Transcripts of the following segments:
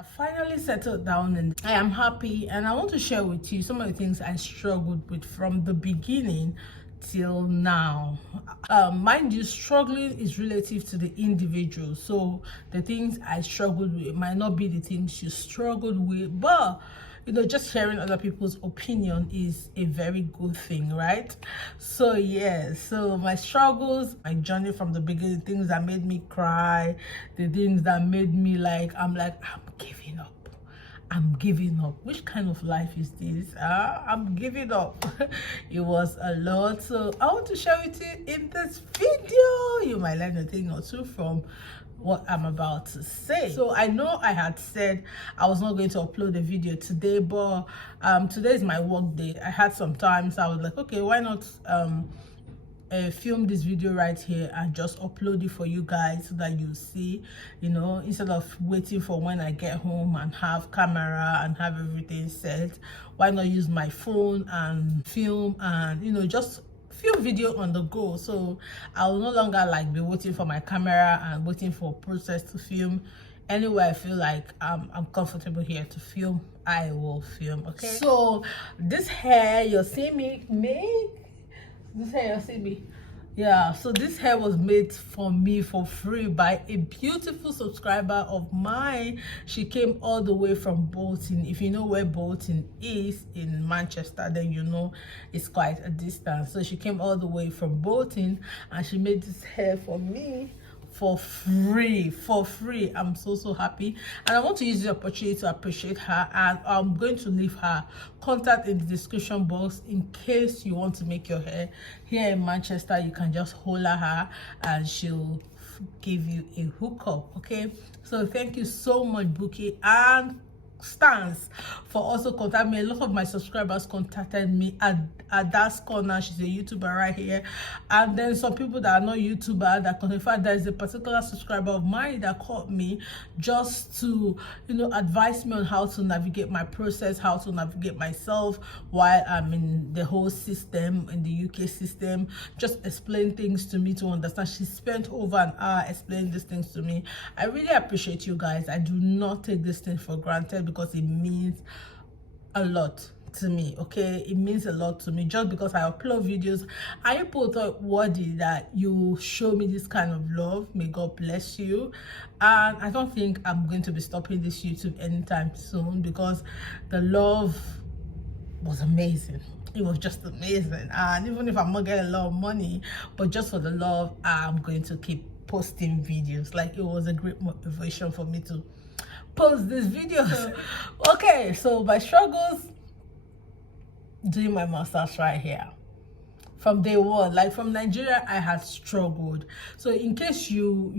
I finally settled down and I am happy, and I want to share with you some of the things I struggled with from the beginning till now. Mind you, struggling is relative to the individual, so the things I struggled with might not be the things you struggled with, but you know, just hearing other people's opinion is a very good thing, right? So yeah, so my struggles, my journey from the beginning, things that made me cry, the things that made me I'm giving up. I'm giving up. Which kind of life is this? I'm giving up. It was a lot, so I want to share with you in this video. You might learn a thing or two from what I'm about to say. So I know I had said I was not going to upload a video today, but today is my work day. I had some time, so I was like, okay, why not film this video right here and just upload it for you guys so that you see, you know, instead of waiting for when I get home and have camera and have everything set. Why not use my phone and film and, you know, just film video on the go, so I will no longer be waiting for my camera and waiting for process to film. Anyway, I feel like I'm comfortable here to film, I will film. Okay, so this hair you're seeing me make, yeah, so this hair was made for me for free by a beautiful subscriber of mine. She came all the way from Bolton. If you know where Bolton is in Manchester, then you know it's quite a distance. So she came all the way from Bolton and she made this hair for me for free. I'm so happy, and I want to use the opportunity to appreciate her, and I'm going to leave her contact in the description box in case you want to make your hair here in Manchester. You can just holler her and she'll give you a hookup. Okay, so thank you so much, Bookie and Stance, for also contacting me. A lot of my subscribers contacted me at That's Corner. She's a YouTuber right here, and then some people that are not YouTuber that in fact there is a particular subscriber of mine that called me just to, you know, advise me on how to navigate my process, how to navigate myself while I'm in the whole system, in the UK system. Just explain things to me to understand. She spent over an hour explaining these things to me. I really appreciate you guys. I do not take this thing for granted, because it means a lot to me. Okay, it means a lot to me. Just because I upload videos, I put up worthy that you show me this kind of love. May God bless you. And I don't think I'm going to be stopping this YouTube anytime soon, because the love was amazing. It was just amazing. And even if I'm not getting a lot of money, but just for the love, I'm going to keep posting videos. It was a great motivation for me to post these videos. Okay, so my struggles doing my masters right here from day one. From Nigeria, I had struggled. So in case you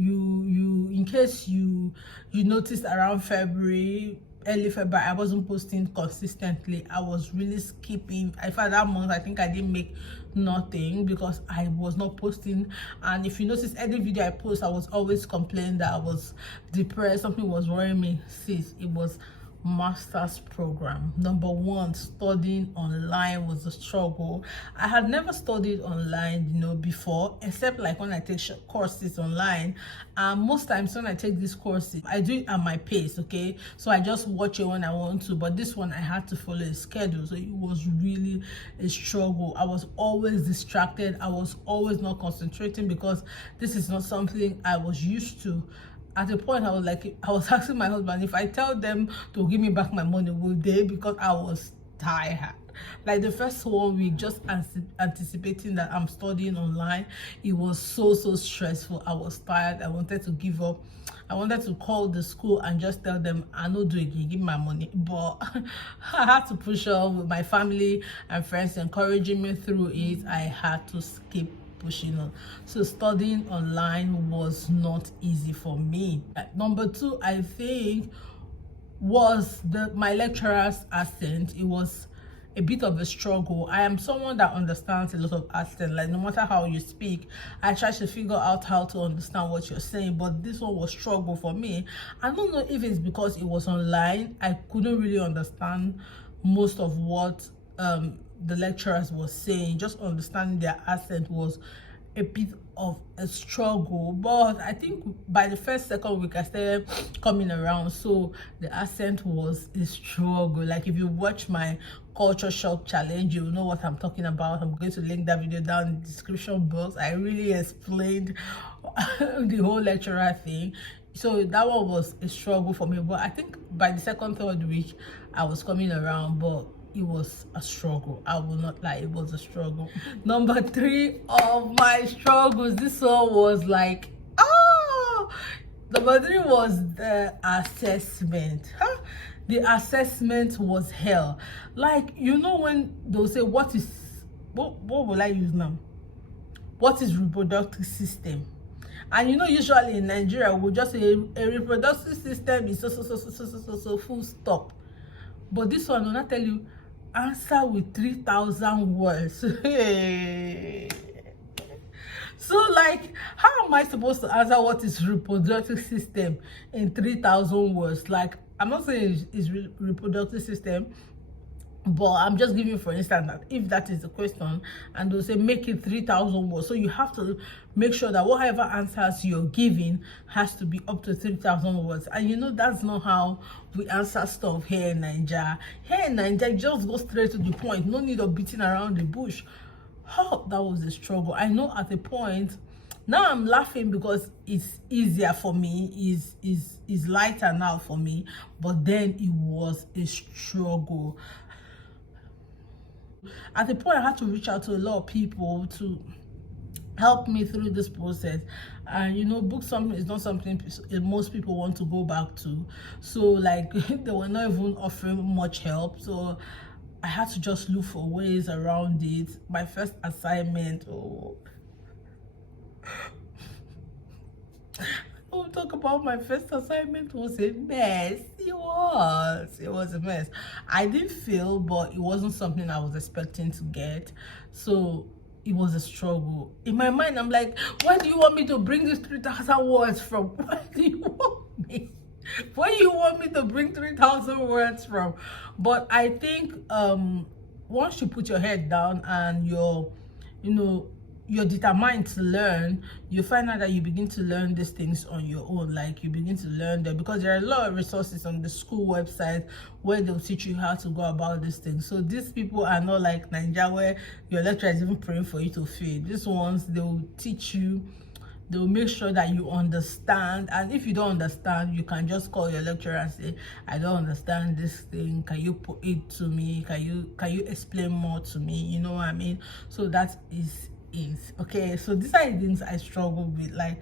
noticed, around February, early February, I wasn't posting consistently. I was really skipping. In fact, that month I think I didn't make nothing because I was not posting. And if you notice, every video I post, I was always complaining that I was depressed, something was worrying me. Sis, it was master's program. Number one, studying online was a struggle. I had never studied online, you know, before, except when I take courses online. Most times when I take these courses, I do it at my pace. Okay, so I just watch it when I want to, but this one I had to follow a schedule, so it was really a struggle. I was always distracted. I was always not concentrating because this is not something I was used to. At a point, I was asking my husband, if I tell them to give me back my money, will they? Because I was tired. The first 1 week, just anticipating that I'm studying online, it was so stressful. I was tired. I wanted to give up. I wanted to call the school and just tell them, I no do again, give me my money. But I had to push on with my family and friends encouraging me through it. I had to skip pushing on. So studying online was not easy for me. Number two, I think, was my lecturer's accent. It was a bit of a struggle. I am someone that understands a lot of accent. No matter how you speak, I try to figure out how to understand what you're saying, but this one was struggle for me. I don't know if it's because it was online. I couldn't really understand most of what the lecturers was saying. Just understanding their accent was a bit of a struggle, but I think by the second week I started coming around. So the accent was a struggle. Like if you watch my culture shock challenge, you'll know what I'm talking about. I'm going to link that video down in the description box. I really explained the whole lecturer thing. So that one was a struggle for me, but I think by the third week I was coming around, but it was a struggle. I will not lie, it was a struggle. Number 3 of my struggles, this one was like, number 3 was the assessment. The assessment was hell. Like, you know, when they'll say what will I use now, what is reproductive system? And you know, usually in Nigeria we'll just say a reproductive system is so full stop. But this one will not tell you answer with 3,000 words. So like, how am I supposed to answer what is reproductive system in 3,000 words? Like, I'm not saying it's reproductive system, but I'm just giving you, for instance, that if that is the question and they'll say make it 3,000 words, so you have to make sure that whatever answers you're giving has to be up to 3,000 words. And you know, that's not how we answer stuff here in Nigeria. Here in Nigeria, just go straight to the point, no need of beating around the bush. Oh, that was a struggle. I know at a point, now I'm laughing because it's easier for me, is lighter now for me, but then it was a struggle. At the point I had to reach out to a lot of people to help me through this process. And you know, book something is not something most people want to go back to. So like, they were not even offering much help, so I had to just look for ways around it. My first assignment, talk about my first assignment, was a mess. It was a mess. I didn't fail, but it wasn't something I was expecting to get, so it was a struggle. In my mind, I'm like, why do you want me to bring these 3,000 words from? Where do you want me to bring 3,000 words from? But I think once you put your head down and you're determined to learn, you find out that you begin to learn these things on your own. Like, you begin to learn them because there are a lot of resources on the school website where they'll teach you how to go about these things. So these people are not like Nigeria where your lecturer is even praying for you to fail. These ones, they'll teach you, they'll make sure that you understand. And if you don't understand, you can just call your lecturer and say, I don't understand this thing, can you put it to me, can you explain more to me, you know what I mean? So that is okay. So these are the things I struggle with, like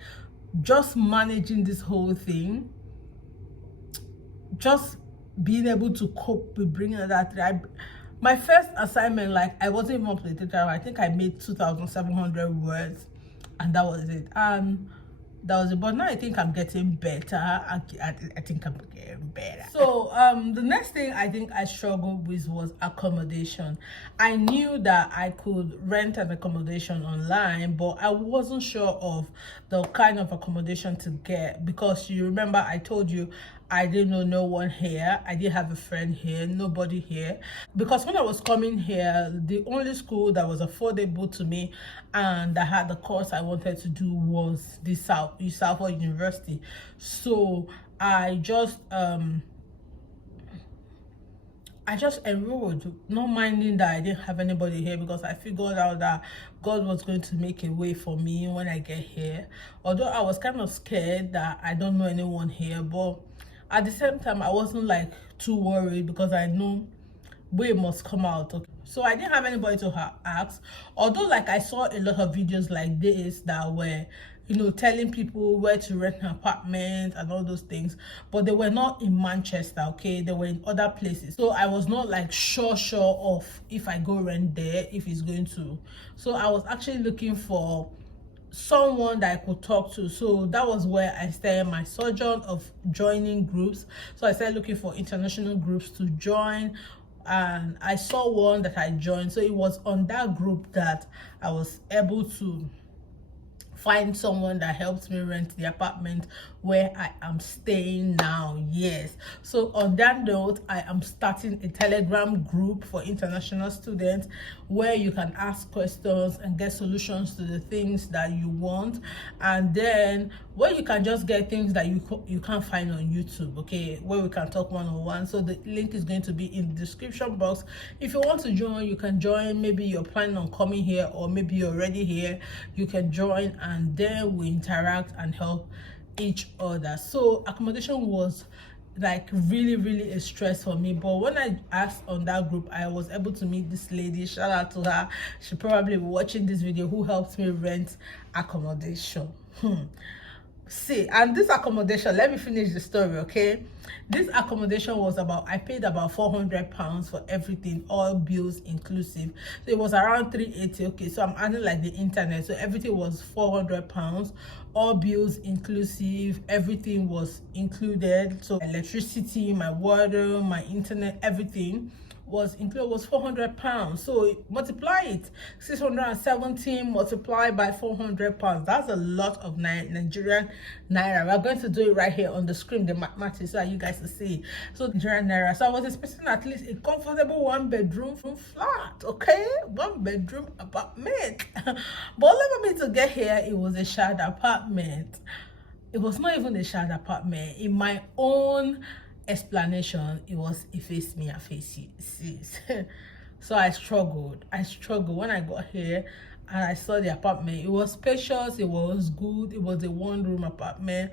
just managing this whole thing, just being able to cope with bringing that. My first assignment, like, I wasn't even up to the teacher. I think I made 2,700 words, and that was it. And that was it. But now I think I'm getting better. I think I'm getting better. So the next thing I think I struggled with was accommodation. I knew that I could rent an accommodation online, but I wasn't sure of the kind of accommodation to get, because you remember I told you I didn't know no one here. I didn't have a friend here, nobody here. Because when I was coming here, the only school that was affordable to me and that had the course I wanted to do was the Salford University. So I just enrolled, not minding that I didn't have anybody here, because I figured out that God was going to make a way for me when I get here. Although I was kind of scared that I don't know anyone here, but at the same time I wasn't like too worried, because I know way must come out. Okay, so I didn't have anybody to ask, although like I saw a lot of videos like this that were, you know, telling people where to rent an apartment and all those things, but they were not in Manchester. Okay, they were in other places, so I was not like sure of if I go rent there, if it's going to. So I was actually looking for someone that I could talk to. So that was where I started my sojourn of joining groups. So I started looking for international groups to join, and I saw one that I joined. So it was on that group that I was able to find someone that helped me rent the apartment where I am staying now. Yes, so on that note, I am starting a Telegram group for international students where you can ask questions and get solutions to the things that you want, and then where you can just get things that you can't find on YouTube, okay, where we can talk one-on-one. So the link is going to be in the description box. If you want to join, you can join. Maybe you're planning on coming here, or maybe you're already here, you can join, and then we interact and help each other. So accommodation was like really a stress for me, but when I asked on that group, I was able to meet this lady, shout out to her, she probably be watching this video, who helped me rent accommodation. See, and this accommodation, let me finish the story, okay? This accommodation was I paid about £400 for everything, all bills inclusive. So it was around 380. Okay, so I'm adding like the internet, so everything was £400, all bills inclusive, everything was included. So electricity, my water, my internet, everything was included, was £400. So multiply it, 617 multiplied by £400. That's a lot of Nigerian naira. We're going to do it right here on the screen, the mathematics, so that you guys can see. So Nigerian naira. So I was expecting at least a comfortable 1-bedroom flat, okay, 1-bedroom apartment. But let me to get here, it was a shared apartment. It was not even a shared apartment. In my own explanation, it was, it faced me, I face you, sis. So I struggled when I got here and I saw the apartment. It was spacious, it was good, it was a 1-room apartment,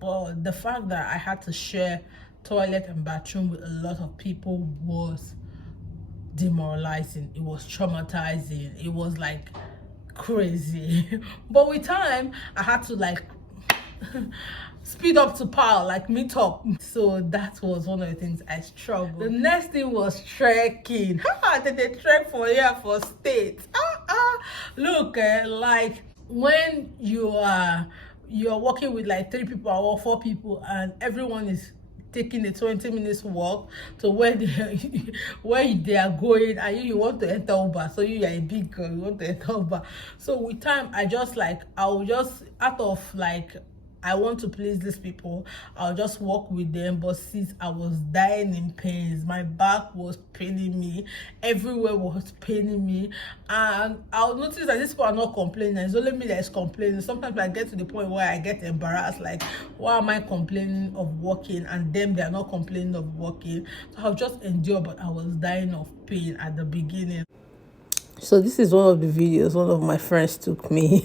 but the fact that I had to share toilet and bathroom with a lot of people was demoralizing. It was traumatizing. It was like crazy. But with time, I had to like speed up to power, like meet up. So that was one of the things I struggled. The next thing was trekking. Did they trek for here for states? Look, like when you're working with like 3 people or 4 people, and everyone is taking a 20 minutes walk to where they are going, and you want to enter Uber. So you are a big girl, you want to enter Uber. So with time, I'll just out of like, I want to please these people, I'll just walk with them. But since I was dying in pains, my back was paining me, everywhere was paining me, and I'll notice that these people are not complaining. It's only me that is complaining. Sometimes I get to the point where I get embarrassed, like, why am I complaining of walking and them, they are not complaining of walking? So I'll just endure, but I was dying of pain at the beginning. So this is one of the videos one of my friends took me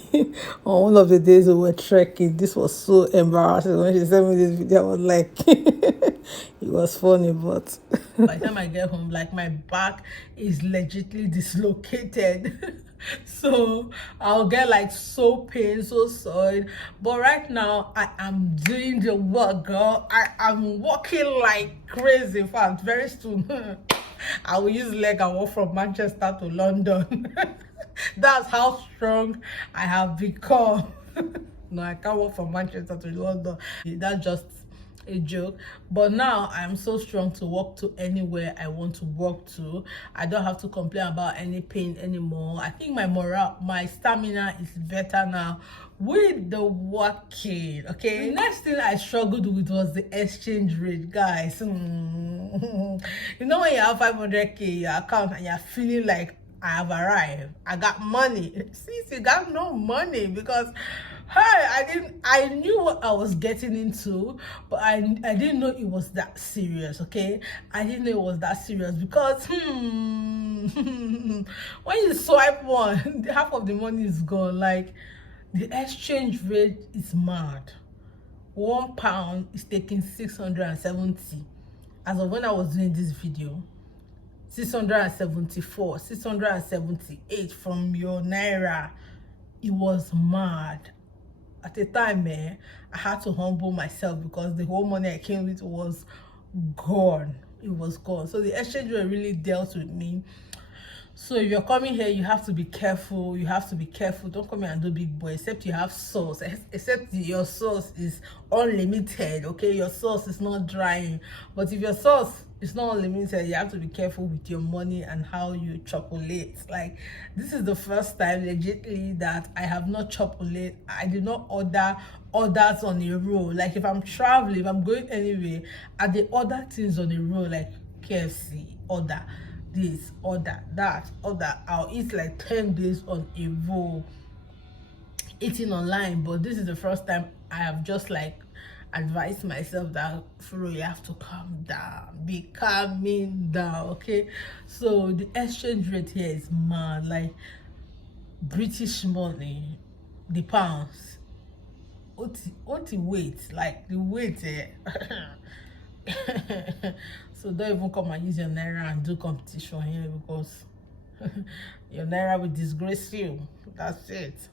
on one of the days we were trekking. This was so embarrassing. When she sent me this video, I was like, it was funny, but by the time I get home, like, my back is legitly dislocated. So I'll get like so pain, so sore. But right now I am doing the work, girl. I am walking like crazy. In fact, very soon I will use leg and walk from Manchester to London. That's how strong I have become. No, I can't walk from Manchester to London. That's just a joke. But now I'm so strong to walk to anywhere I want to walk to. I don't have to complain about any pain anymore. I think my stamina is better now with the walking. Okay, the next thing I struggled with was the exchange rate, guys. You know, when you have 500k in your account and you're feeling like, I have arrived, I got money. Sis, you got no money, because hey, I knew what I was getting into, but I didn't know it was that serious. Okay, I didn't know it was that serious, because when you swipe one, half of the money is gone. Like, the exchange rate is mad. £1 is taking 670. As of when I was doing this video, 674, 678 from your naira. It was mad. At the time, I had to humble myself, because the whole money I came with was gone. It was gone. So the exchange rate really dealt with me. So if you're coming here, you have to be careful. You have to be careful. Don't come here and do big boy, except you have sauce. Except your sauce is unlimited. Okay, your sauce is not drying. But if your sauce is not unlimited, you have to be careful with your money and how you chocolate. Like, this is the first time legitly that I have not chocolate. I did not orders on a roll. Like, if I'm traveling, if I'm going anywhere, and they order things on a roll, like KFC order this, order that, order. I'll eat like 10 days on a roll eating online. But this is the first time I have just like advised myself that, Furo, you have to calm down, be calming down. Okay, so the exchange rate here is mad. Like, British money, the pounds, what the weight, like the weight so don't even come and use your naira and do competition here, because your naira will disgrace you. That's it.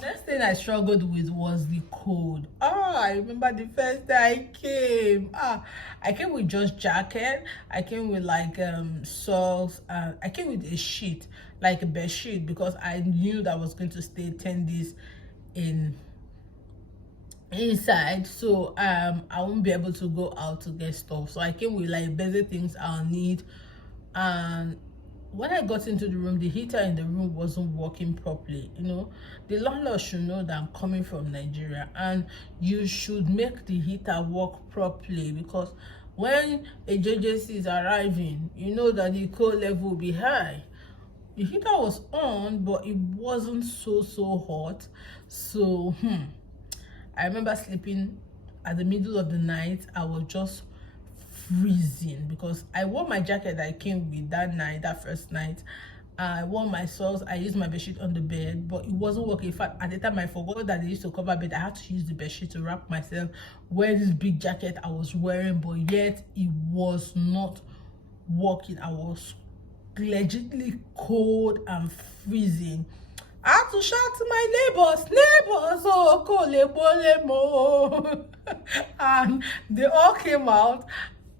Next thing I struggled with was the cold. I remember the first day I came. I came with just jacket. I came with like socks, and I came with a sheet, like a bed sheet, because I knew that I was going to stay 10 days inside. So I won't be able to go out to get stuff. So I came with like basic things I'll need. And when I got into the room, the heater in the room wasn't working properly. You know, the landlord should know that I'm coming from Nigeria, and you should make the heater work properly, because when a JJC is arriving, you know that the cold level will be high. The heater was on, but it wasn't so hot. So I remember sleeping at the middle of the night. I was just freezing, because I wore my jacket that I came with that first night. I wore my socks. I used my bedsheet on the bed, but it wasn't working. In fact, at the time I forgot that they used to cover bed. I had to use the bedsheet to wrap myself, wear this big jacket I was wearing, but yet it was not working. I was legitimately cold and freezing. I had to shout to my neighbors, oh, Kolebo, and they all came out.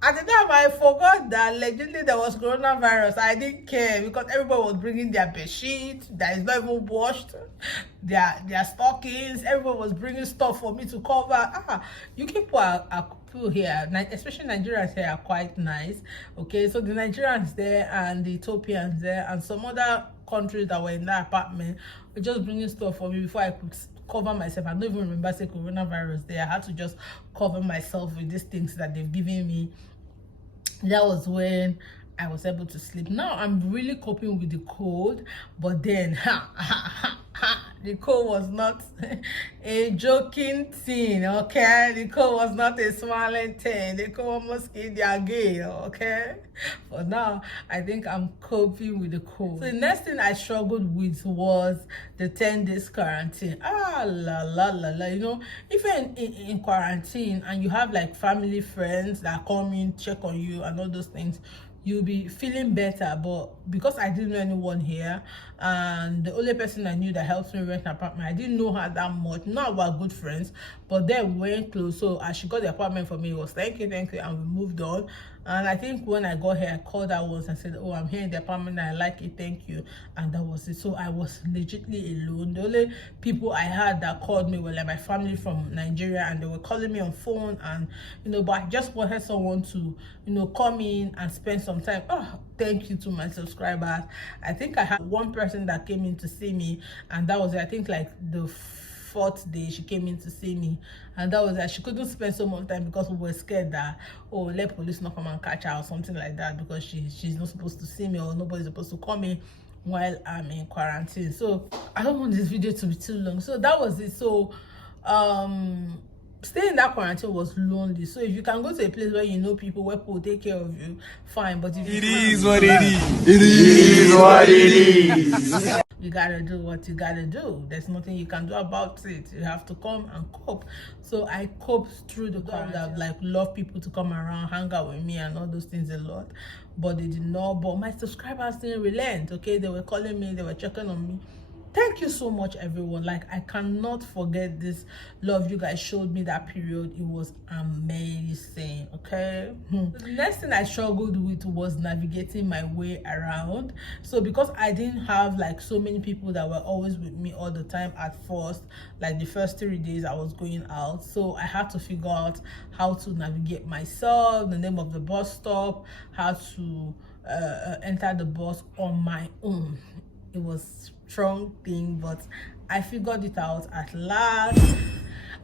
At the time, I forgot that legitimately there was coronavirus. I didn't care, because everybody was bringing their bedsheet that is not even washed, their stockings. Everybody was bringing stuff for me to cover. You people are cool here, especially Nigerians here are quite nice. Okay, so the Nigerians there and the Ethiopians there and some other countries that were in that apartment were just bringing stuff for me before I could cover myself. I don't even remember saying coronavirus there. I had to just cover myself with these things that they've given me. That was when I was able to sleep. Now I'm really coping with the cold, but then the cold was not a joking thing, okay? The cold was not a smiling thing. The cold almost killed their game, okay? But now I think I'm coping with the cold. So the next thing I struggled with was the 10 days quarantine. You know, if you're in quarantine and you have like family friends that come in, check on you and all those things, you'll be feeling better. But because I didn't know anyone here, and the only person I knew that helped me rent an apartment, I didn't know her that much. Now we're good friends, but then we weren't close. So as she got the apartment for me, it was thank you, and we moved on. And I think when I got here, I called her once and said, oh, I'm here in the apartment and I like it, thank you. And that was it. So I was legitimately alone. The only people I had that called me were like my family from Nigeria, and they were calling me on phone, and you know, but I just wanted someone to, you know, come in and spend some time. Thank you to my subscribers. I think I had one person that came in to see me, and that was it. I think like the fourth day she came in to see me, and that was that. She couldn't spend so much time because we were scared that, oh, let police not come and catch her or something like that, because she's not supposed to see me, or nobody's supposed to come in while I'm in quarantine. So I don't want this video to be too long. So that was it. So staying in that quarantine was lonely. So if you can go to a place where you know people, where people take care of you, fine. But if it is what it is. It is what it is. You gotta do what you gotta do. There's nothing you can do about it. You have to come and cope. So I coped through the quarantine. I've like love people to come around, hang out with me and all those things a lot, but they did not. But my subscribers didn't relent. Okay, they were calling me, they were checking on me. thank you so much, everyone. Like, I cannot forget this love you guys showed me that period. It was amazing. Okay. The next thing I struggled with was navigating my way around. So because I didn't have like so many people that were always with me all the time at first, like the first 3 days I was going out, so I had to figure out how to navigate myself, the name of the bus stop, how to enter the bus on my own. It was strong thing, but I figured it out at last.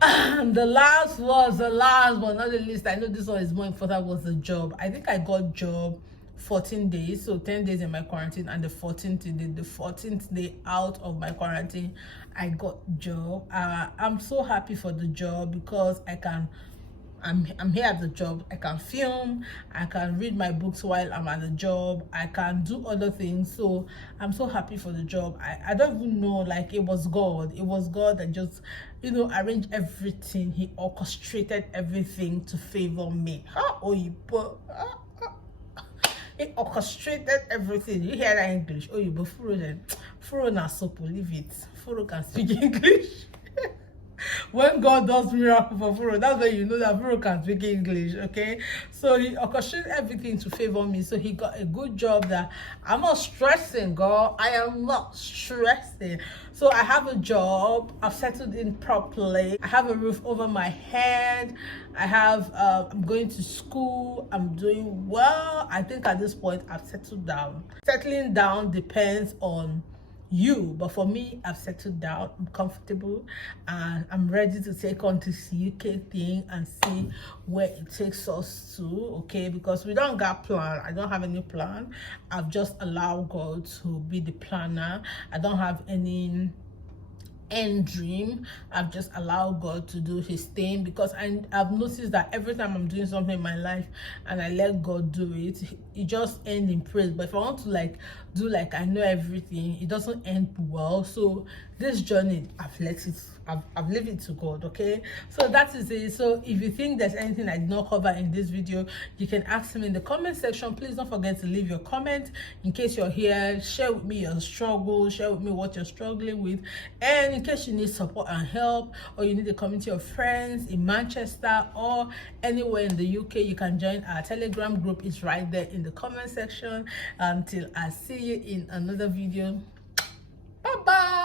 The last but not the least, I know this one is more important, was the job. I think I got job 14 days, so 10 days in my quarantine, and the 14th day out of my quarantine, I got job. I'm so happy for the job because I'm here at the job. I can film, I can read my books while I'm at the job, I can do other things. So I'm so happy for the job. I don't even know, like, it was God that just, you know, arranged everything. He orchestrated everything to favor me. He orchestrated everything. You hear that English? Oh, you but Furo na so leave it. Furo can speak English. When God does miracle for Pharaoh, that's when you know that Pharaoh can speak English. Okay, so he orchestrated everything to favor me. So he got a good job that I'm not stressing, girl. I am not stressing. So I have a job, I've settled in properly, I have a roof over my head, I have I'm going to school, I'm doing well. I think at this point I've settled down. Settling down depends on you, but for me, I've settled down, I'm comfortable, and I'm ready to take on this UK thing and see where it takes us to. Okay, because we don't got plan. I don't have any plan. I've just allowed God to be the planner. I don't have any end dream. I've just allowed God to do his thing, because I've noticed that every time I'm doing something in my life and I let God do it, it just ends in praise. But if I want to like do like I know everything, it doesn't end well. So this journey, I've left it to God. Okay, so that is it. So if you think there's anything I did not cover in this video, you can ask me in the comment section. Please don't forget to leave your comment. In case you're here, share with me your struggle, share with me what you're struggling with, and in case you need support and help, or you need a community of friends in Manchester or anywhere in the UK, you can join our Telegram group. It's right there in the comment section. Until I see you in another video, bye bye.